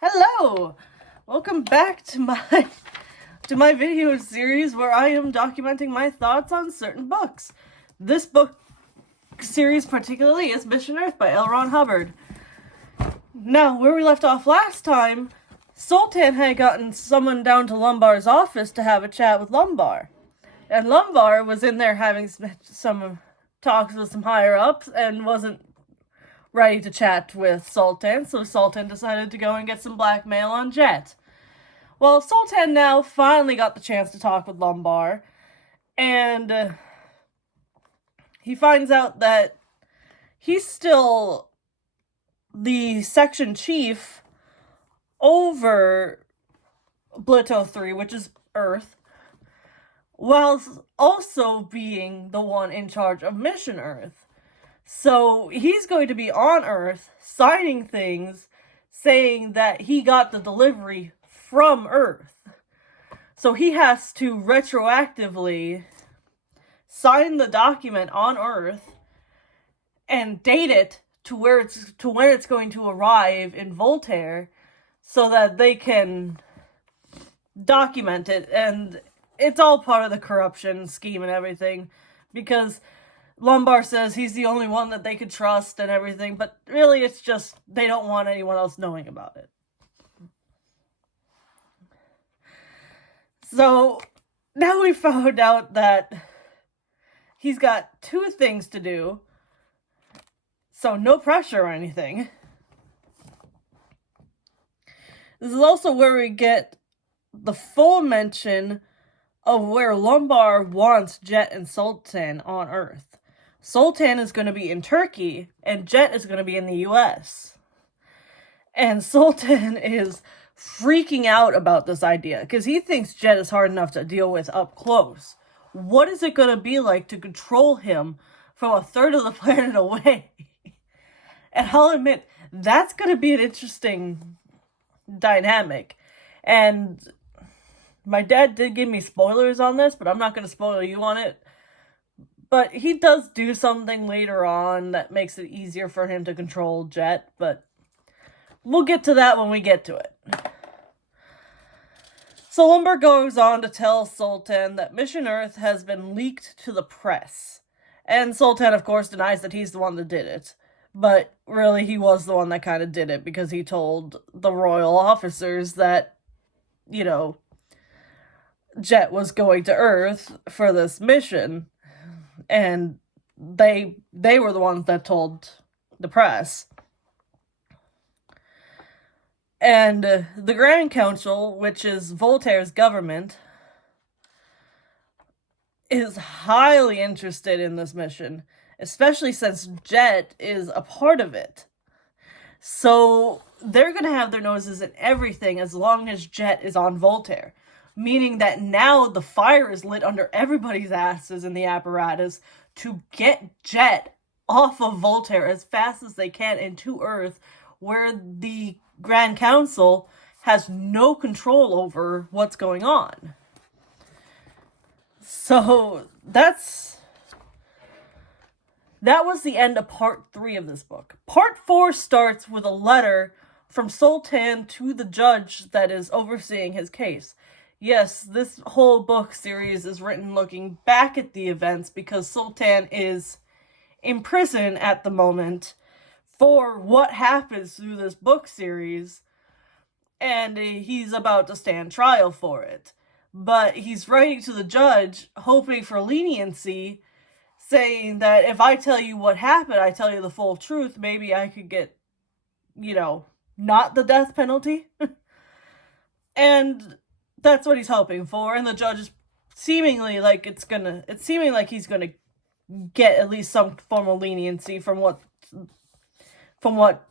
Hello! Welcome back to my video series where I am documenting my thoughts on certain books. This book series particularly is Mission Earth by L. Ron Hubbard. Now, where we left off last time, Sultan had gotten someone down to Lumbar's office to have a chat with Lumbar. And Lumbar was in there having some talks with some higher-ups and wasn't ready to chat with Sultan, so Sultan decided to go and get some blackmail on Jet. Well, Sultan now finally got the chance to talk with Lumbar, and he finds out that he's still the section chief over Blito 3, which is Earth, while also being the one in charge of Mission Earth. So he's going to be on Earth, signing things, saying that he got the delivery from Earth. So he has to retroactively sign the document on Earth and date it to when it's going to arrive in Voltaire, so that they can document it. And it's all part of the corruption scheme and everything, because Lumbar says he's the only one that they could trust and everything, but really it's just they don't want anyone else knowing about it. So now we found out that he's got two things to do, so no pressure or anything. This is also where we get the full mention of where Lumbar wants Jet and Sultan on Earth. Sultan is going to be in Turkey, and Jet is going to be in the US. And Sultan is freaking out about this idea, because he thinks Jet is hard enough to deal with up close. What is it going to be like to control him from a third of the planet away? And I'll admit, that's going to be an interesting dynamic. And my dad did give me spoilers on this, but I'm not going to spoil you on it. But he does do something later on that makes it easier for him to control Jet, but we'll get to that when we get to it. So Lumbar goes on to tell Sultan that Mission Earth has been leaked to the press. And Sultan, of course, denies that he's the one that did it. But really, he was the one that kind of did it, because he told the royal officers that, Jet was going to Earth for this mission. And they were the ones that told the press. And the Grand Council, which is Voltaire's government, is highly interested in this mission, especially since Jet is a part of it. So they're going to have their noses in everything as long as Jet is on Voltaire. Meaning that now the fire is lit under everybody's asses in the apparatus to get Jet off of Voltaire as fast as they can into Earth, where the Grand Council has no control over what's going on. So that was the end of part 3 of this book. Part 4 starts with a letter from Sultan to the judge that is overseeing his case. Yes, this whole book series is written looking back at the events, because Sultan is in prison at the moment for what happens through this book series, and he's about to stand trial for it. But he's writing to the judge, hoping for leniency, saying that if I tell you what happened, I tell you the full truth, maybe I could get, not the death penalty. And that's what he's hoping for, and the judge is seeming like he's gonna get at least some form of leniency from what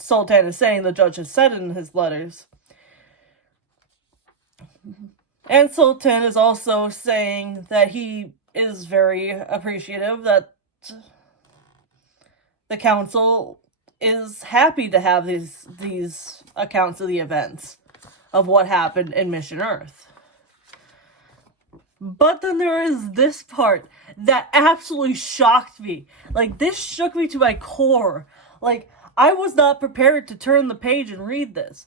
Sultan is saying. The judge has said in his letters. And Sultan is also saying that he is very appreciative that the council is happy to have these accounts of the events of what happened in Mission Earth. But then there is this part that absolutely shocked me. This shook me to my core. I was not prepared to turn the page and read this.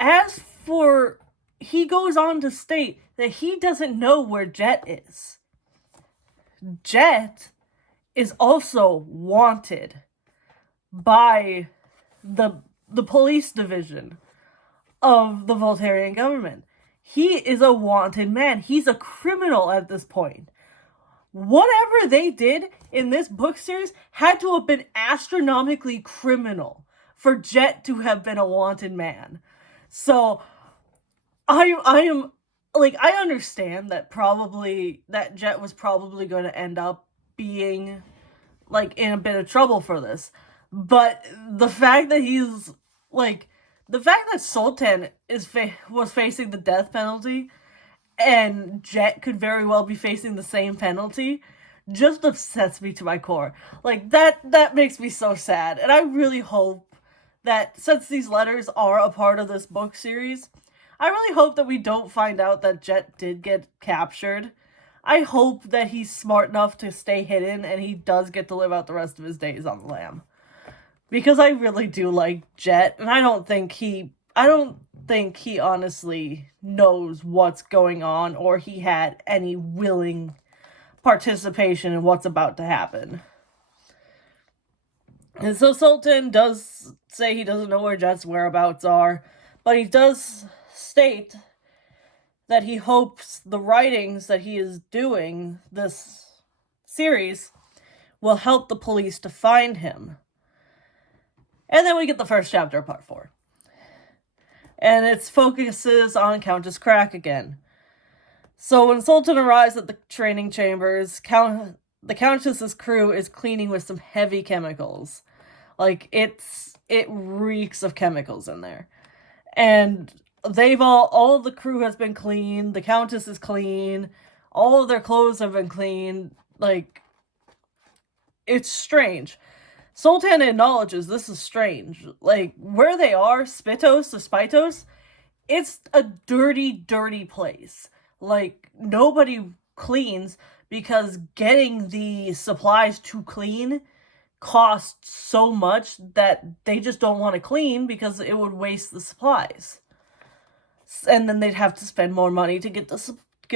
as for, he goes on to state that he doesn't know where Jet is. Jet is also wanted by the police division of the Voltarian government. He is a wanted man. He's a criminal at this point. Whatever they did in this book series had to have been astronomically criminal for Jet to have been a wanted man. So I am like, I understand that Jet was probably going to end up being like in a bit of trouble for this. But the fact that Sultan was facing the death penalty, and Jet could very well be facing the same penalty, just upsets me to my core. Like, that makes me so sad. And I really hope that, since these letters are a part of this book series, I really hope that we don't find out that Jet did get captured. I hope that he's smart enough to stay hidden and he does get to live out the rest of his days on the lam. Because I really do like Jet, and I don't think he honestly knows what's going on, or he had any willing participation in what's about to happen. And so Sultan does say he doesn't know where Jet's whereabouts are, but he does state that he hopes the writings that he is doing this series will help the police to find him. And then we get the first chapter of part 4. And its focuses on Countess Crack again. So when Sultan arrives at the training chambers, the Countess's crew is cleaning with some heavy chemicals. Like, it reeks of chemicals in there. And all of the crew has been cleaned, the Countess is clean, all of their clothes have been cleaned. Like, it's strange. Sultan acknowledges this is strange. Like, where they are, Spitos to Spitos, it's a dirty, dirty place. Like, nobody cleans because getting the supplies to clean costs so much that they just don't want to clean because it would waste the supplies. And then they'd have to spend more money to get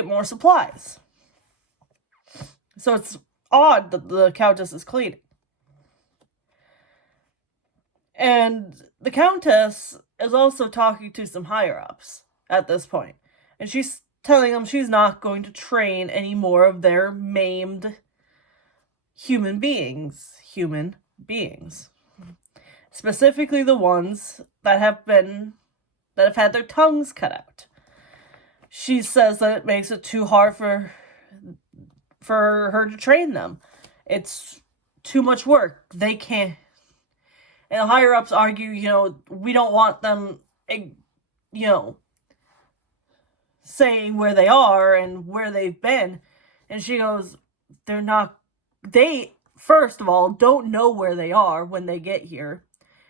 more supplies. So it's odd that the Countess is cleaning. And the Countess is also talking to some higher-ups at this point. And she's telling them she's not going to train any more of their maimed human beings. Specifically the ones that have had their tongues cut out. She says that it makes it too hard for her to train them. It's too much work. They can't. And the higher-ups argue, we don't want them, saying where they are and where they've been. And she goes, they, first of all, don't know where they are when they get here.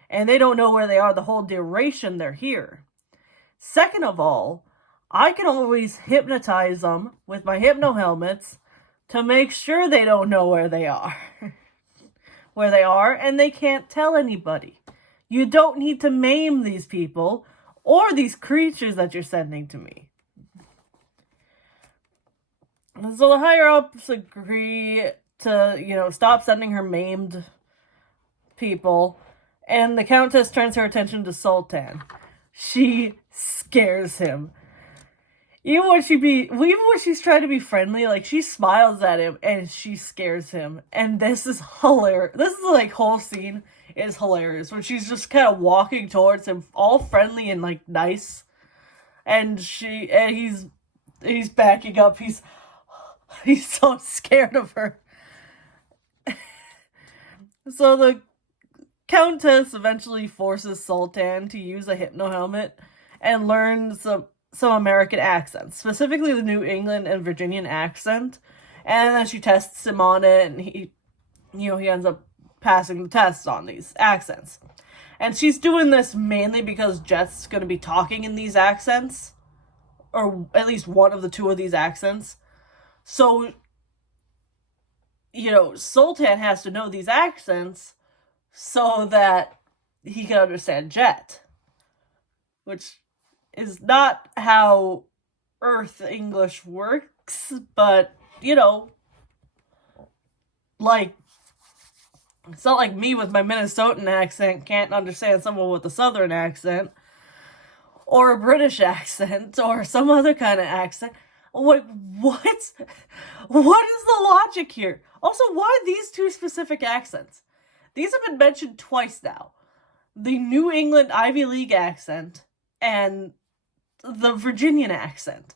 And they don't know where they are the whole duration they're here. Second of all, I can always hypnotize them with my hypno helmets to make sure they don't know where they are. And they can't tell anybody. You don't need to maim these people or these creatures that you're sending to me. And so the higher-ups agree to, stop sending her maimed people, and the Countess turns her attention to Sultan. She scares him. Even when she's trying to be friendly, like, she smiles at him and she scares him. And this is hilarious. This is, whole scene is hilarious. When she's just kind of walking towards him, all friendly and, nice. And he's backing up. He's so scared of her. So the Countess eventually forces Sultan to use a hypno helmet and learn some American accents, specifically the New England and Virginian accent. And then she tests him on it, and he ends up passing the test on these accents. And she's doing this mainly because Jet's going to be talking in these accents, or at least one of the two of these accents. So, Sultan has to know these accents so that he can understand Jet. Which is not how Earth English works, but, you know, like, it's not like me with my Minnesotan accent can't understand someone with a Southern accent, or a British accent, or some other kind of accent. Like, what? What is the logic here? Also, why these two specific accents? These have been mentioned twice now. The New England Ivy League accent and the Virginian accent.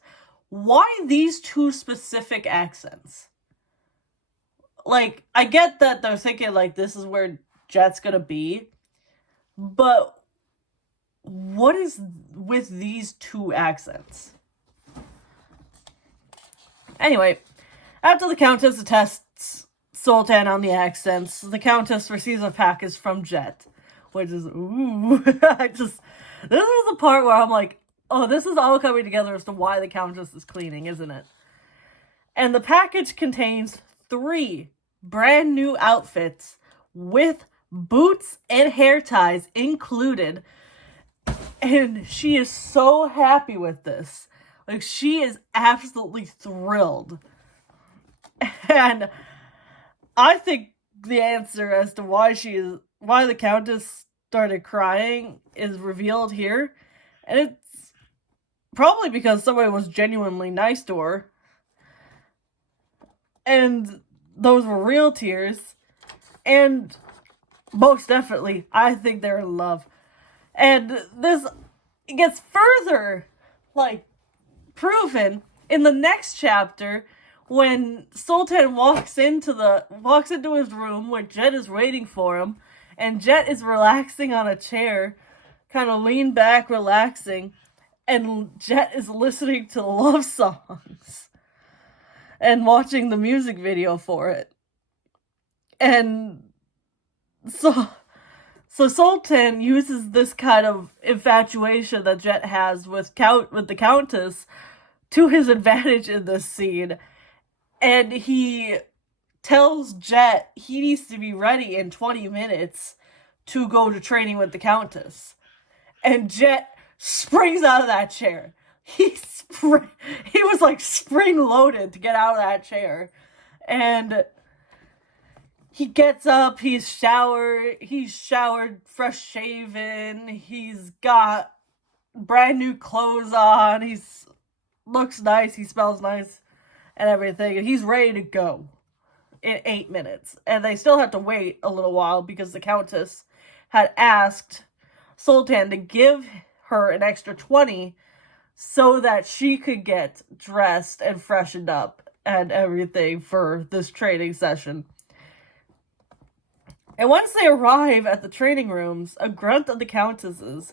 Why these two specific accents? Like, I get that they're thinking, like, this is where Jet's gonna be, but what is with these two accents? Anyway, after the Countess attests Sultan on the accents, the Countess receives a package from Jet, which is, ooh, this is the part where I'm like, oh, this is all coming together as to why the Countess is cleaning, isn't it? And the package contains 3 brand new outfits with boots and hair ties included. And she is so happy with this. Like, she is absolutely thrilled. And I think the answer as to why the Countess started crying is revealed here. And it's probably because somebody was genuinely nice to her. And those were real tears. And most definitely, I think they're in love. And this gets further, like, proven in the next chapter when Sultan walks into his room where Jet is waiting for him, and Jet is relaxing on a chair, kind of leaned back, relaxing, and Jet is listening to love songs and watching the music video for it. And so Sultan uses this kind of infatuation that Jet has with the Countess to his advantage in this scene. And he tells Jet he needs to be ready in 20 minutes to go to training with the Countess. And Jet springs out of that chair. He was like spring-loaded to get out of that chair. And he gets up, he's showered, fresh shaven, he's got brand new clothes on, looks nice, he smells nice, and everything, and he's ready to go in 8 minutes. And they still have to wait a little while because the Countess had asked Sultan to give her an extra 20 so that she could get dressed and freshened up and everything for this training session. And once they arrive at the training rooms, a grunt of the Countess's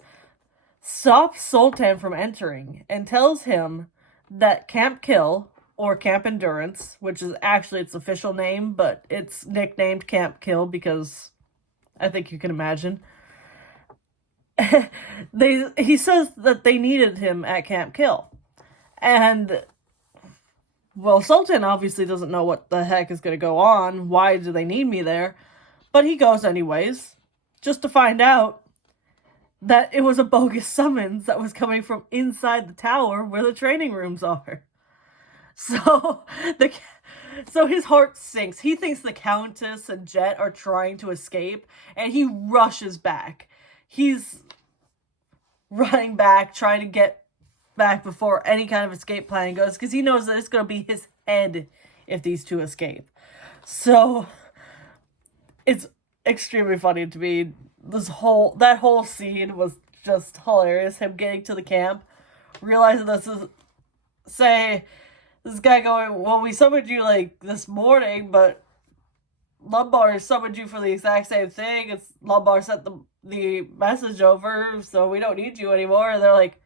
stops Sultan from entering and tells him that Camp Kill, or Camp Endurance, which is actually its official name, but it's nicknamed Camp Kill because I think you can imagine. He says that they needed him at Camp Kill. And, well, Sultan obviously doesn't know what the heck is going to go on. Why do they need me there? But he goes anyways, just to find out that it was a bogus summons that was coming from inside the tower where the training rooms are. So his heart sinks. He thinks the Countess and Jet are trying to escape, and he rushes back. He's running back, trying to get back before any kind of escape plan goes, because he knows that it's going to be his head if these two escape. So it's extremely funny to me. That whole scene was just hilarious. Him getting to the camp, realizing this guy going, well, we summoned you like this morning, but Lombard summoned you for the exact same thing. It's Lombard sent the message over, so we don't need you anymore. And they're like,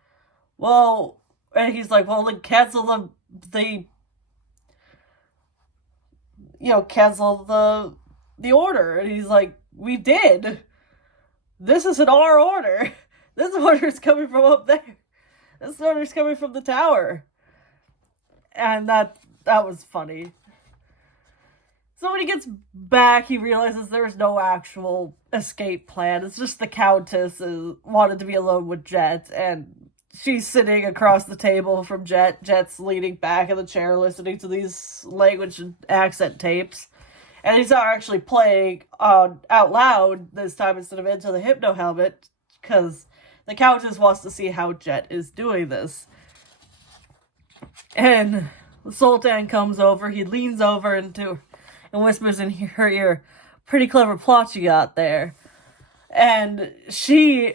well, and he's like, well, then cancel the order. And he's like, we did. This isn't our order. This order is coming from up there. This order is coming from the tower. And that was funny. So when he gets back, he realizes there's no actual escape plan. It's just the Countess wanted to be alone with Jet, and she's sitting across the table from Jet. Jet's leaning back in the chair listening to these language and accent tapes. And he's not actually playing out loud this time instead of into the hypno helmet, because the Countess wants to see how Jet is doing this. And the Sultan comes over, he leans over and whispers in her ear, "Pretty clever plot you got there." And she,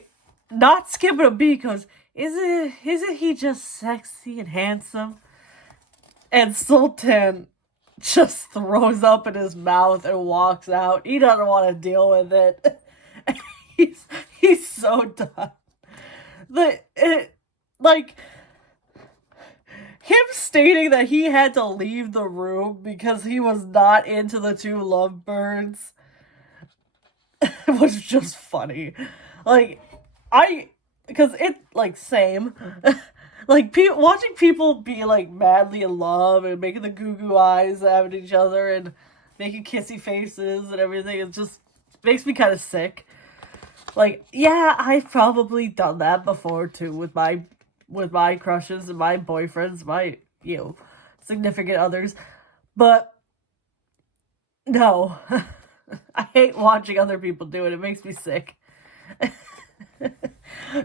not skipping a beat, goes, Isn't he just sexy and handsome? And Sultan just throws up in his mouth and walks out. He doesn't want to deal with it. he's so done. Him stating that he had to leave the room because he was not into the two lovebirds was just funny. Because it, same. Watching people be, madly in love and making the goo-goo eyes at each other and making kissy faces and everything, it just makes me kind of sick. Yeah, I've probably done that before, too, with my crushes and my boyfriends, my, significant others. But, no. I hate watching other people do it. It makes me sick.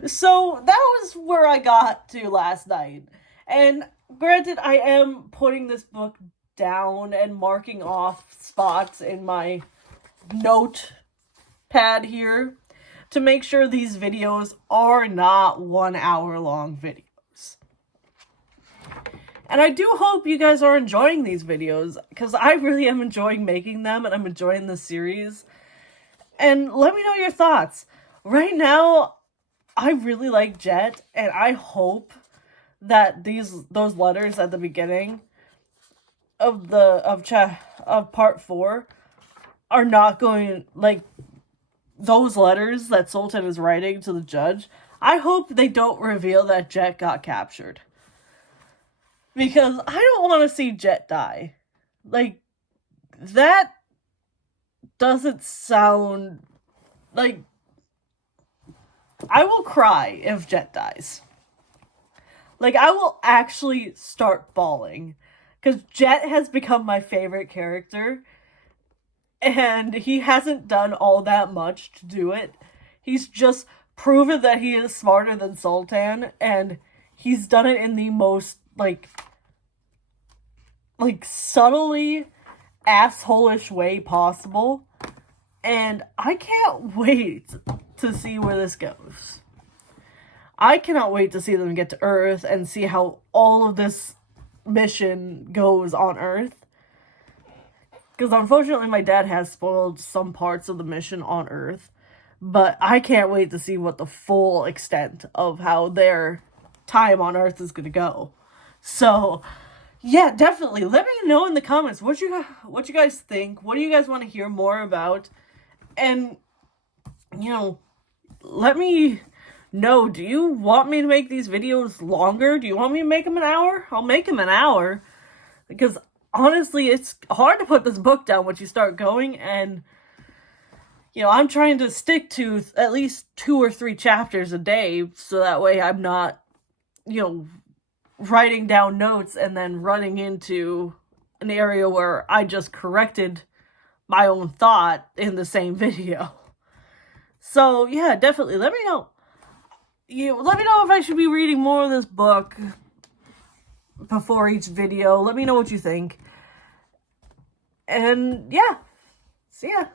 So that was where I got to last night. And granted, I am putting this book down and marking off spots in my notepad here to make sure these videos are not 1 hour long videos. And I do hope you guys are enjoying these videos, because I really am enjoying making them and I'm enjoying the series. And let me know your thoughts. Right now, I really like Jet, and I hope that those letters at the beginning of part 4 are not going, those letters that Sultan is writing to the judge. I hope they don't reveal that Jet got captured, because I don't want to see Jet die. That doesn't sound like... I will cry if Jet dies. I will actually start bawling. Because Jet has become my favorite character. And he hasn't done all that much to do it. He's just proven that he is smarter than Sultan. And he's done it in the most, subtly asshole-ish way possible. And I can't wait to see where this goes. I cannot wait to see them get to Earth and see how all of this mission goes on Earth. Because unfortunately my dad has spoiled some parts of the mission on Earth. But I can't wait to see what the full extent of how their time on Earth is going to go. So, yeah, definitely. Let me know in the comments what you guys think. What do you guys want to hear more about? And, let me know, do you want me to make these videos longer? Do you want me to make them an hour? I'll make them an hour. Because, honestly, it's hard to put this book down once you start going. And, I'm trying to stick to at least 2 or 3 chapters a day. So that way I'm not, writing down notes and then running into an area where I just corrected my own thought in the same video. So, yeah, definitely, let me know. Let me know if I should be reading more of this book before each video. Let me know what you think. And, yeah, see ya.